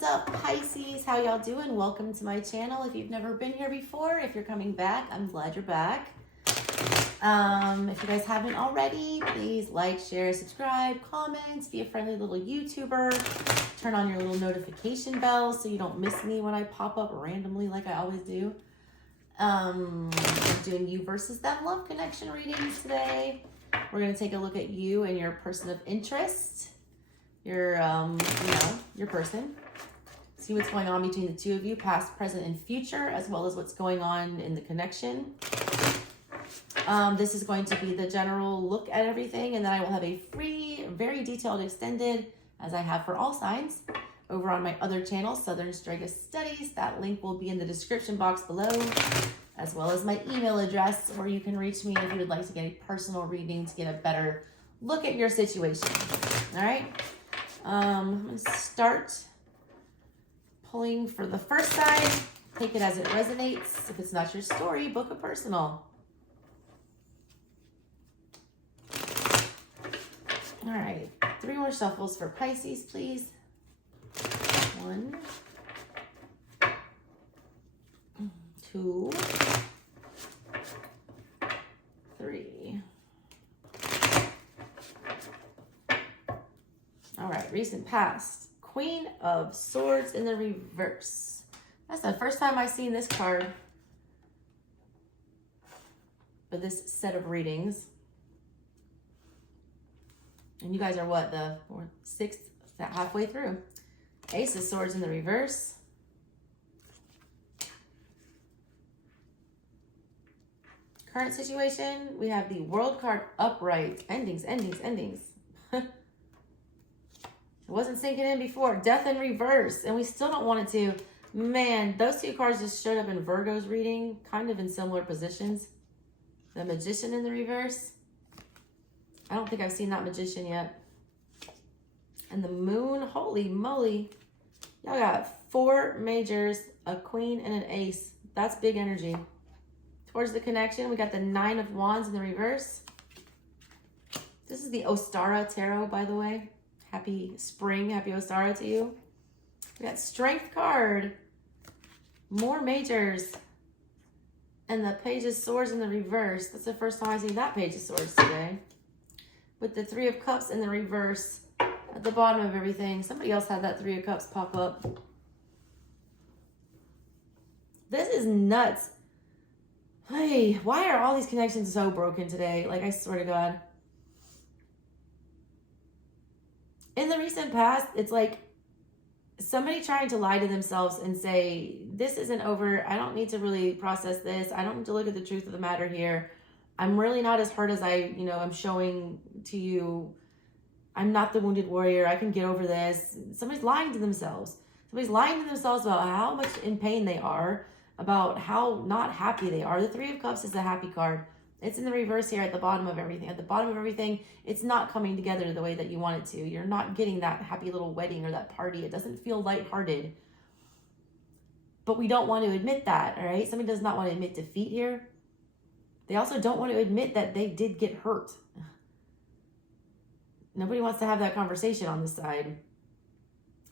What's up, Pisces? How y'all doing? Welcome to my channel. If you've never been here before, if you're coming back, I'm glad you're back. If you guys haven't already, please like, share, subscribe, comment, be a friendly little YouTuber. Turn on your little notification bell so you don't miss me when I pop up randomly like I always do. I'm doing you versus them love connection readings today. We're going to take a look at you and your person of interest. Your person. See what's going on between the two of you, past, present, and future, as well as what's going on in the connection. This is going to be the general look at everything, and then I will have a free, very detailed extended, as I have for all signs, over on my other channel, SouthernStrega Studies. That link will be in the description box below, as well as my email address, where you can reach me if you would like to get a personal reading to get a better look at your situation. All right? I'm going to start pulling for the first side. Take it as it resonates. If it's not your story, book a personal. All right, 3 more shuffles for Pisces, please. 1, 2, 3. All right, recent past. Queen of Swords in the reverse. That's the first time I've seen this card for this set of readings. And you guys are what, the 6th, halfway through. Ace of Swords in the reverse. Current situation, we have the World card upright. Endings, endings, endings. It wasn't sinking in before. Death in reverse, and we still don't want it to. Man, those 2 cards just showed up in Virgo's reading, kind of in similar positions. The Magician in the reverse. I don't think I've seen that Magician yet. And the Moon, holy moly. Y'all got 4 majors, a Queen, and an Ace. That's big energy. Towards the connection, we got the 9 of Wands in the reverse. This is the Ostara Tarot, by the way. Happy spring, happy Ostara to you. We got Strength card. More majors. And the Page of Swords in the reverse. That's the first time I've seen that Page of Swords today. With the 3 of Cups in the reverse at the bottom of everything. Somebody else had that 3 of Cups pop up. This is nuts. Hey, why are all these connections so broken today? Like, I swear to God. In the recent past, it's like somebody trying to lie to themselves and say, this isn't over. I don't need to really process this. I don't need to look at the truth of the matter here. I'm really not as hurt as I'm showing to you. I'm not the wounded warrior. I can get over this. Somebody's lying to themselves. Somebody's lying to themselves about how much in pain they are, about how not happy they are. The 3 of Cups is a happy card. It's in the reverse here at the bottom of everything. At the bottom of everything, it's not coming together the way that you want it to. You're not getting that happy little wedding or that party. It doesn't feel lighthearted. But we don't want to admit that, all right? Somebody does not want to admit defeat here. They also don't want to admit that they did get hurt. Nobody wants to have that conversation on this side.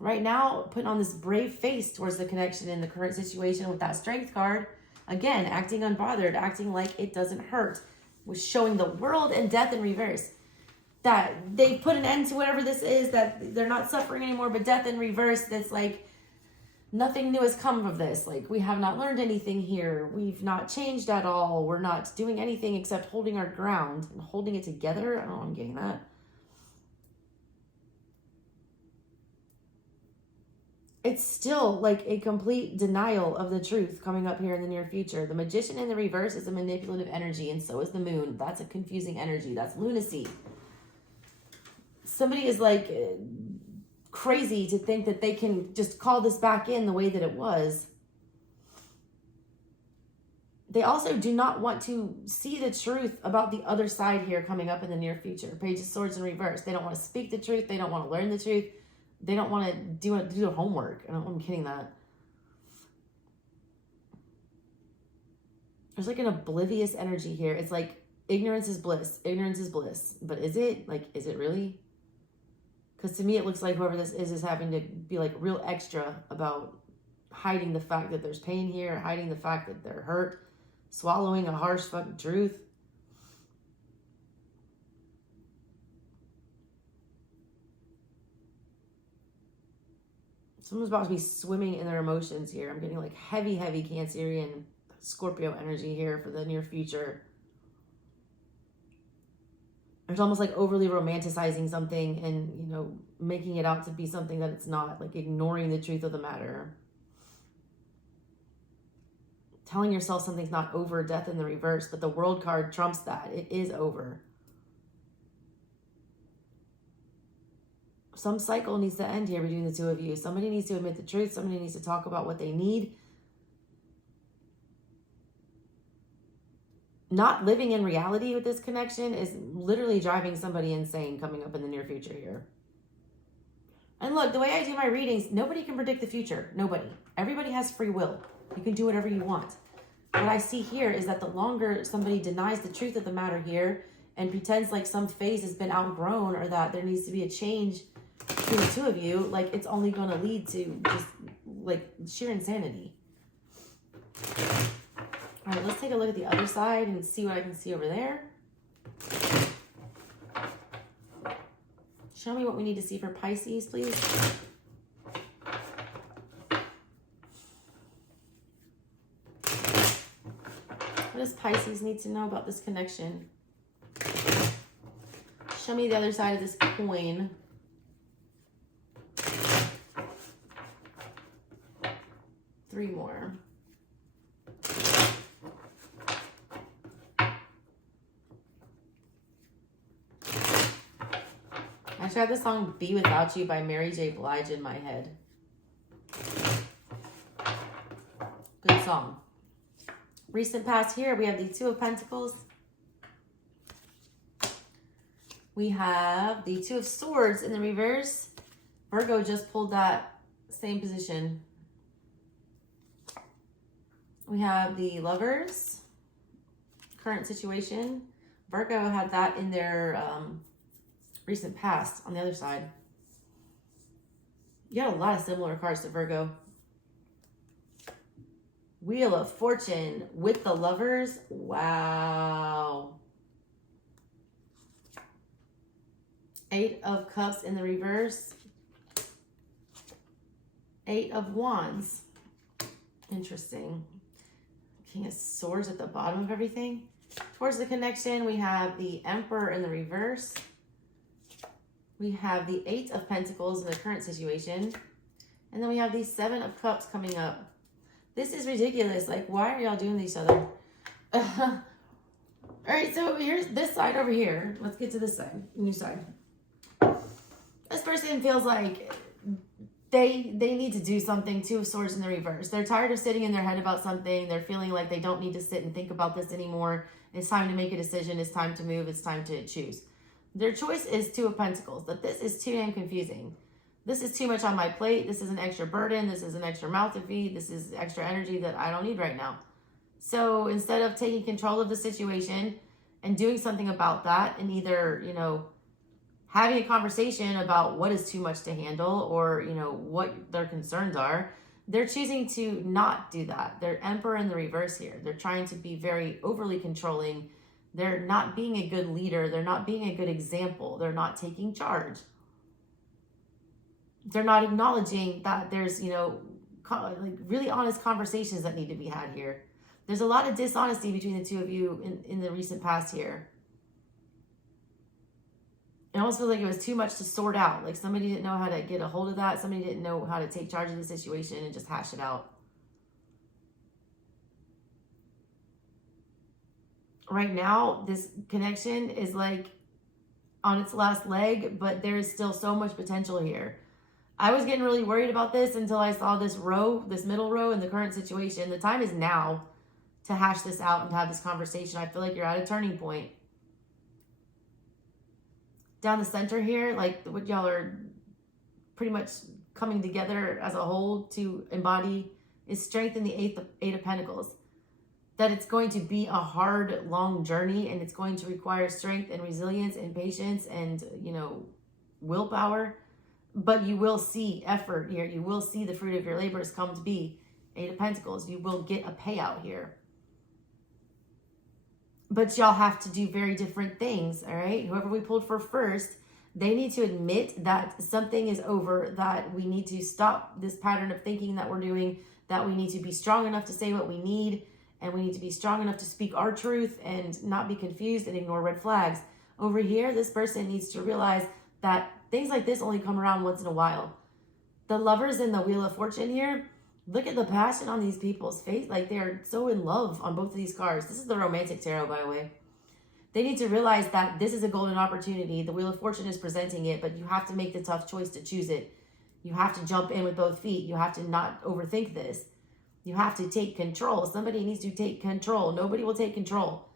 Right now, putting on this brave face towards the connection in the current situation with that Strength card. Again, acting unbothered, acting like it doesn't hurt. Was showing the World and Death in reverse. That they put an end to whatever this is, that they're not suffering anymore, but death in reverse, that's like nothing new has come of this. Like, we have not learned anything here. We've not changed at all. We're not doing anything except holding our ground and holding it together. I don't know if I'm getting that. It's still like a complete denial of the truth coming up here in the near future. The Magician in the reverse is a manipulative energy, and so is the Moon. That's a confusing energy. That's lunacy. Somebody is like crazy to think that they can just call this back in the way that it was. They also do not want to see the truth about the other side here coming up in the near future. Page of Swords in reverse. They don't want to speak the truth. They don't want to learn the truth. They don't want to do their homework. I'm kidding that. There's like an oblivious energy here. It's like ignorance is bliss. Ignorance is bliss. But is it? Like, is it really? Because to me, it looks like whoever this is having to be like real extra about hiding the fact that there's pain here, hiding the fact that they're hurt, swallowing a harsh fucking truth. Someone's about to be swimming in their emotions here. I'm getting like heavy, heavy Cancerian Scorpio energy here for the near future. There's almost like overly romanticizing something and, you know, making it out to be something that it's not, like ignoring the truth of the matter. Telling yourself something's not over, death in the reverse, but the World card trumps that. It is over. Some cycle needs to end here between the two of you. Somebody needs to admit the truth. Somebody needs to talk about what they need. Not living in reality with this connection is literally driving somebody insane coming up in the near future here. And look, the way I do my readings, nobody can predict the future. Nobody. Everybody has free will. You can do whatever you want. What I see here is that the longer somebody denies the truth of the matter here and pretends like some phase has been outgrown or that there needs to be a change between the two of you, like it's only going to lead to just like sheer insanity. All right, let's take a look at the other side and see what I can see over there. Show me what we need to see for Pisces, please. What does Pisces need to know about this connection? Show me the other side of this coin. Three more. I tried the song Be Without You by Mary J. Blige in my head. Good song. Recent past here, we have the Two of Pentacles. We have the Two of Swords in the reverse. Virgo just pulled that same position. We have the Lovers, current situation. Virgo had that in their recent past on the other side. You got a lot of similar cards to Virgo. Wheel of Fortune with the Lovers. Wow. Eight of Cups in the reverse. Eight of Wands. Interesting. King of Swords at the bottom of everything. Towards the connection, we have the Emperor in the reverse. We have the Eight of Pentacles in the current situation. And then we have the Seven of Cups coming up. This is ridiculous. Like, why are y'all doing each other? All right, so here's this side over here. Let's get to this side, new side. This person feels like they need to do something. Two of Swords in the reverse. They're tired of sitting in their head about something. They're feeling like they don't need to sit and think about this anymore. It's time to make a decision. It's time to move. It's time to choose. Their choice is Two of Pentacles. That this is too damn confusing. This is too much on my plate. This is an extra burden. This is an extra mouth to feed. This is extra energy that I don't need right now. So instead of taking control of the situation and doing something about that and either, you know, having a conversation about what is too much to handle or, you know, what their concerns are, they're choosing to not do that. They're Emperor in the reverse here. They're trying to be very overly controlling. They're not being a good leader. They're not being a good example. They're not taking charge. They're not acknowledging that there's, you know, like really honest conversations that need to be had here. There's a lot of dishonesty between the two of you in the recent past here. It almost feels like it was too much to sort out. Like somebody didn't know how to get a hold of that. Somebody didn't know how to take charge of the situation and just hash it out. Right now, this connection is like on its last leg, but there's still so much potential here. I was getting really worried about this until I saw this row, this middle row in the current situation. The time is now to hash this out and have this conversation. I feel like you're at a turning point. Down the center here, like what y'all are pretty much coming together as a whole to embody is strength in the Eight of Pentacles. That it's going to be a hard, long journey and it's going to require strength and resilience and patience and, you know, willpower. But you will see effort here. You will see the fruit of your labors come to be. 8 of Pentacles. You will get a payout here. But y'all have to do very different things, all right? Whoever we pulled for first, they need to admit that something is over, that we need to stop this pattern of thinking that we're doing, that we need to be strong enough to say what we need, and we need to be strong enough to speak our truth and not be confused and ignore red flags. Over here, this person needs to realize that things like this only come around once in a while. The Lovers in the Wheel of Fortune here, look at the passion on these people's face. Like, they're so in love on both of these cards. This is the Romantic Tarot, by the way. They need to realize that this is a golden opportunity. The Wheel of Fortune is presenting it, but you have to make the tough choice to choose it. You have to jump in with both feet. You have to not overthink this. You have to take control. Somebody needs to take control. Nobody will take control.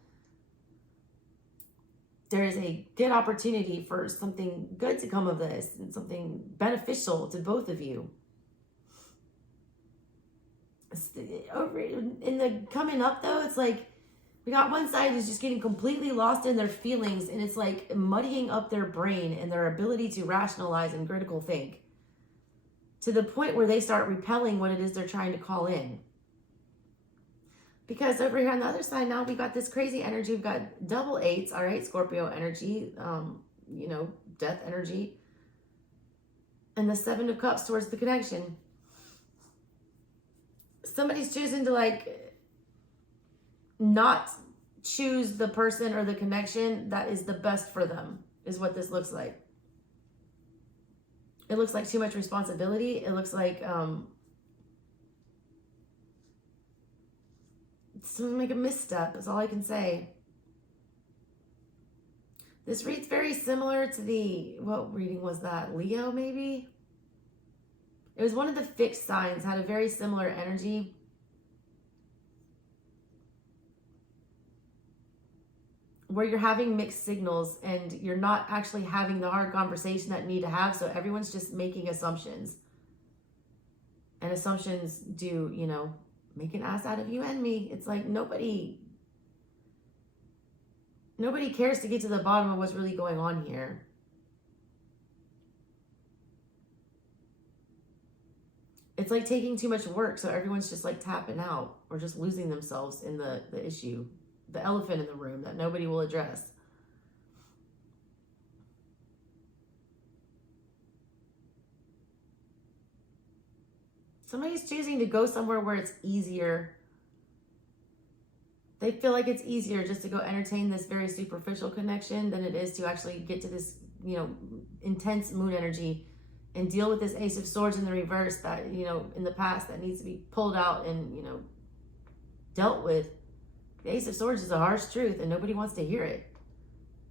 There is a good opportunity for something good to come of this and something beneficial to both of you. Over in the coming up though, it's like we got one side who's just getting completely lost in their feelings, and it's like muddying up their brain and their ability to rationalize and critical think to the point where they start repelling what it is they're trying to call in. Because over here on the other side now, we got this crazy energy. We've got double 8s, all right, Scorpio energy, you know, death energy, and the 7 of Cups towards the connection. Somebody's choosing to like not choose the person or the connection that is the best for them, is what this looks like. It looks like too much responsibility. It looks like something like a misstep is all I can say. This reads very similar to the, what reading was that? Leo, maybe? It was one of the fixed signs, had a very similar energy. Where you're having mixed signals and you're not actually having the hard conversation that you need to have. So everyone's just making assumptions. And assumptions do, you know, make an ass out of you and me. It's like nobody cares to get to the bottom of what's really going on here. It's like taking too much work, so everyone's just like tapping out or just losing themselves in the issue, the elephant in the room that nobody will address. Somebody's choosing to go somewhere where it's easier. They feel like it's easier just to go entertain this very superficial connection than it is to actually get to this, you know, intense moon energy and deal with this Ace of Swords in the reverse that, you know, in the past that needs to be pulled out and, you know, dealt with. The Ace of Swords is a harsh truth and nobody wants to hear it.